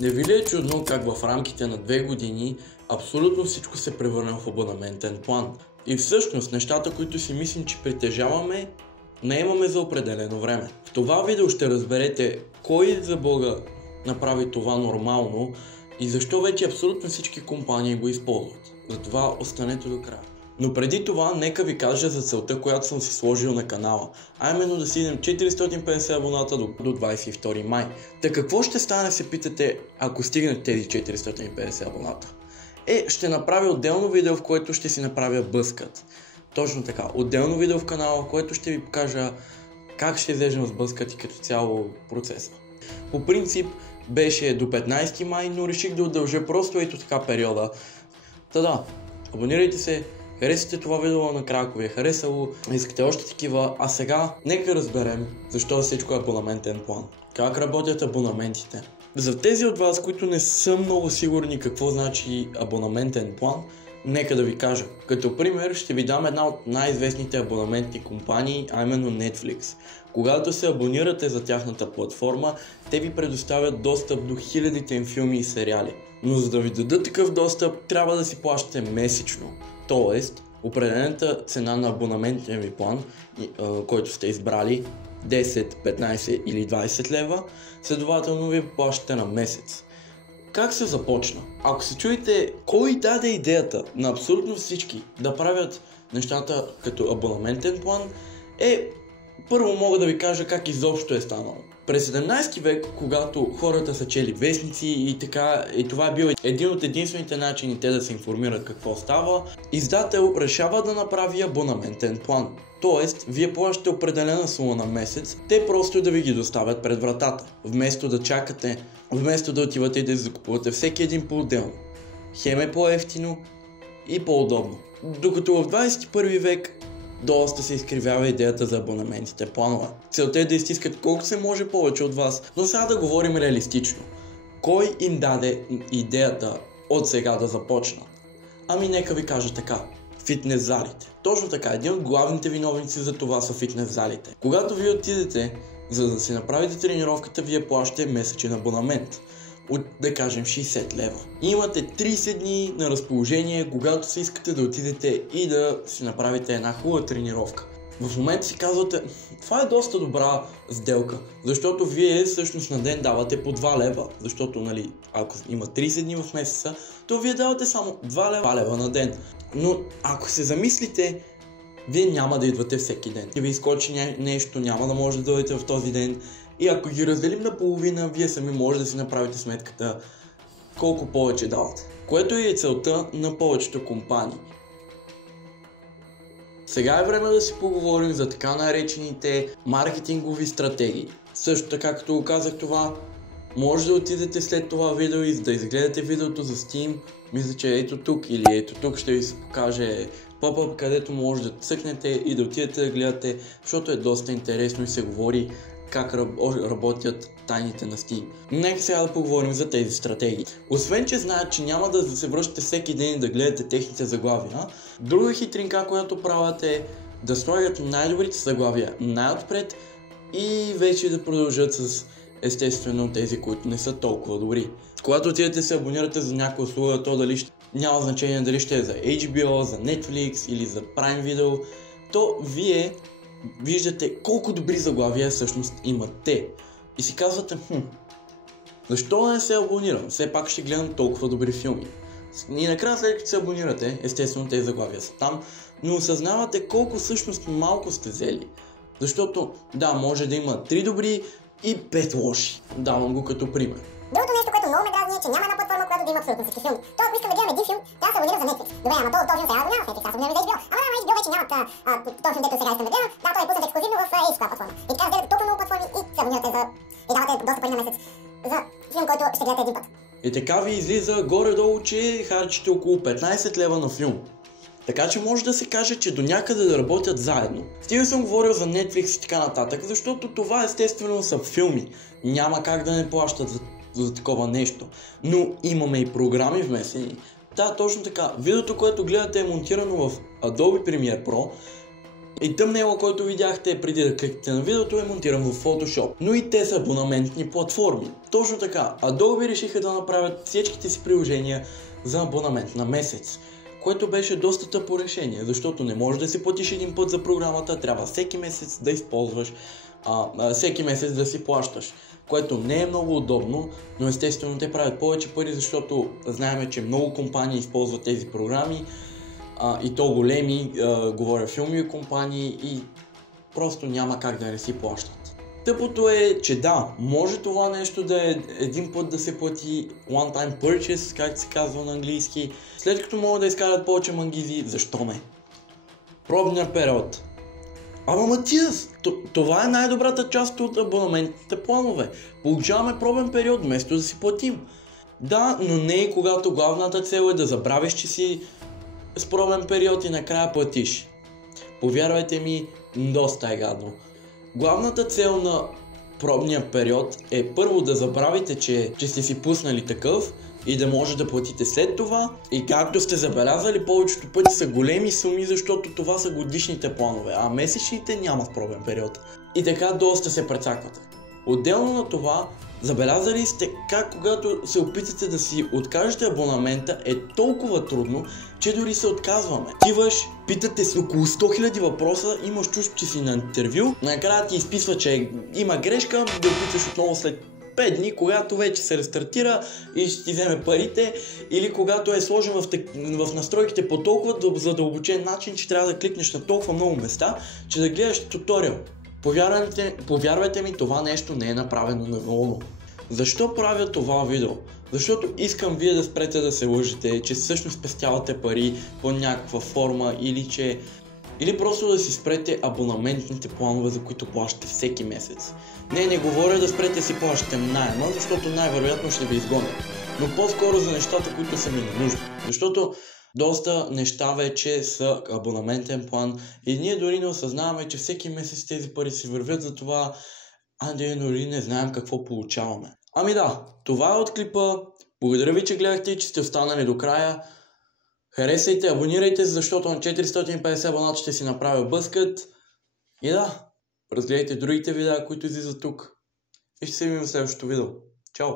Не ви ли е чудно как в рамките на 2 години абсолютно всичко се превърна в абонаментен план? И всъщност нещата, които си мислим, че притежаваме, не имаме за определено време. В това видео ще разберете кой за Бога направи това нормално и защо вече абсолютно всички компании го използват. Затова останете до края. Но преди това, нека ви кажа за целта, която съм си сложил на канала, а именно да стигнем 450 абоната до 22 май. Та какво ще стане, се питате, ако стигнат тези 450 абоната? Ще направя отделно видео, в което ще си направя бъскът. Точно така, отделно видео в канала, в което ще ви покажа как ще излезем с бъскът и като цяло процеса. По принцип беше до 15 май, но реших да удължа просто ето така периода. Абонирайте се, харесайте това видео накрая, ако ви е харесало, искате още такива, а сега нека разберем защо всичко е абонаментен план. Как работят абонаментите? За тези от вас, които не са много сигурни какво значи абонаментен план, нека да ви кажа. Като пример ще ви дам една от най-известните абонаментни компании, а именно Netflix. Когато се абонирате за тяхната платформа, те ви предоставят достъп до хилядите им филми и сериали. Но за да ви дадат такъв достъп, трябва да си плащате месечно. Тоест, определената цена на абонаментния ви план, който сте избрали, 10, 15 или 20 лева, следователно ви плащате на месец. Как се започна? Ако се чуете кой даде идеята на абсолютно всички да правят нещата като абонаментен план, първо мога да ви кажа как изобщо е станало. През 17 век, когато хората са чели вестници и това е бил един от единствените начини те да се информират какво става, издател решава да направи абонаментен план. Тоест, вие плащате определена сума на месец, те просто да ви ги доставят пред вратата, вместо да чакате, вместо да отивате и да закупувате всеки един по-отделно. Хем е по-евтино и по-удобно. Докато в 21 век доста се изкривява идеята за абонаментите планове. Целта е да изтискат колко се може повече от вас, но сега да говорим реалистично. Кой им даде идеята от сега да започнат? Нека ви кажа така. Фитнес залите. Точно така, един от главните виновници за това са фитнес залите. Когато вие отидете, за да си направите тренировката, вие плащате месечен абонамент от, да кажем, 60 лева. Имате 30 дни на разположение, когато си искате да отидете и да си направите една хубава тренировка. В момента си казвате, това е доста добра сделка, защото вие всъщност на ден давате по 2 лева, защото ако има 30 дни в месеца, то вие давате само 2 лева на ден. Но ако се замислите, вие няма да идвате всеки ден. И ви изкочи нещо, няма да може да дойдете в този ден. И ако ги разделим на половина, вие сами може да си направите сметката колко повече давате. Което е целта на повечето компании. Сега е време да си поговорим за така наречените маркетингови стратегии. Също така, като го казах това, може да отидете след това видео и да изгледате видеото за Steam. Мисля, че ето тук или ето тук ще ви се покаже pop-up, където може да цъкнете и да отидете да гледате, защото е доста интересно и се говори как работят тайните на Steam. Нека сега да поговорим за тези стратегии. Освен, че знаят, че няма да се връщате всеки ден и да гледате техните заглавия, друга хитринка, която правят е да слагат най-добрите заглавия най-отпред и вече да продължат с естествено тези, които не са толкова добри. Когато отидете се абонирате за някаква услуга, то няма значение дали ще е за HBO, за Netflix или за Prime Video, то вие виждате колко добри заглавия всъщност имат те. И си казвате, защо не се абонирам? Все пак ще гледам толкова добри филми. И накрая след като се абонирате, естествено тези заглавия са там, но осъзнавате колко всъщност малко сте взели. Защото може да има 3 добри и 5 лоши. Давам го като пример. Другото нещо, което много ме дразни е, че няма една платформа, която да има абсолютно всички филми. Той, ако искам да гледам един филм, трябва да се абонирам за Netflix. Добре, ама този филм сега абонирам в Netflix, аз абонирам за HBO. На HBO вече нямат този филм, дето сега искам да гледам, той е пуснат ексклузивно в тази платформа. И така разгледате толкова много платформи и се абонирате и давате доста пари на месец за филм, който ще гледате един път. И така ви излиза горе-долу, че харчите около 15 лева на филм. Така че може да се каже, че до някъде да работят заедно. Стига съм говорил за Netflix и така нататък, защото това естествено са филми. Няма как да не плащат за такова нещо. Но имаме и програми вмесени. Да, точно така. Видеото, което гледате е монтирано в Adobe Premiere Pro И тъмнела, който видяхте преди да кликнете на видеото, е монтиран в Photoshop. Но и те са абонаментни платформи. Точно така, Adobe решиха да направят всичките си приложения за абонамент на месец, което беше доста тъпо решение, защото не можеш да си платиш един път за програмата, трябва всеки месец да използваш, всеки месец да си плащаш, което не е много удобно, но естествено те правят повече пари, защото знаем, че много компании използват тези програми, и то големи, говоря филмови компании, и просто няма как да не си плащат. Тъпото е, че да, може това нещо да е един път да се плати one time purchase, как се казва на английски, след като могат да изкарат повече мангизи, защо не? Пробния период. Ама Матиас, това е най-добрата част от абонаментните планове. Получаваме пробен период, вместо да си платим. Да, но не и когато главната цел е да забравиш, че си с пробен период и накрая платиш. Повярвайте ми, доста е гадно. Главната цел на пробния период е първо да забравите, че сте си пуснали такъв и да може да платите след това. И както сте забелязали, повечето пъти са големи суми, защото това са годишните планове, а месечните нямат пробен период. И така доста се прецаквате. Отделно на това, забелязали сте как когато се опитате да си откажете абонамента е толкова трудно, че дори се отказваме. Тиваш, питате с около 100 000 въпроса, имаш чувство, че си на интервю, накрая ти изписва, че има грешка, да опитваш отново след 5 дни, когато вече се рестартира и ще ти вземе парите, или когато е сложен в настройките по толкова задълбочен начин, че трябва да кликнеш на толкова много места, че да гледаш туториал. Повярвайте ми, това нещо не е направено неволно. Защо правя това видео? Защото искам вие да спрете да се лъжете, че всъщност спестявате пари по някаква форма или просто да си спрете абонаментните планове, за които плащате всеки месец. Не говоря да спрете си плащате наема, защото най-вероятно ще ви изгонят. Но по-скоро за нещата, които са ми ненужни. Защото доста неща вече са абонаментен план и ние дори не осъзнаваме, че всеки месец тези пари си вървят за това, ние дори не знаем какво получаваме. Ами да, това е от клипа. Благодаря ви, че гледахте и че сте останали до края. Харесайте, абонирайте се, защото на 450 абоната ще си направя бъскът. И да, разгледайте другите видеа, които излизат тук. И ще се видим в следващото видео. Чао!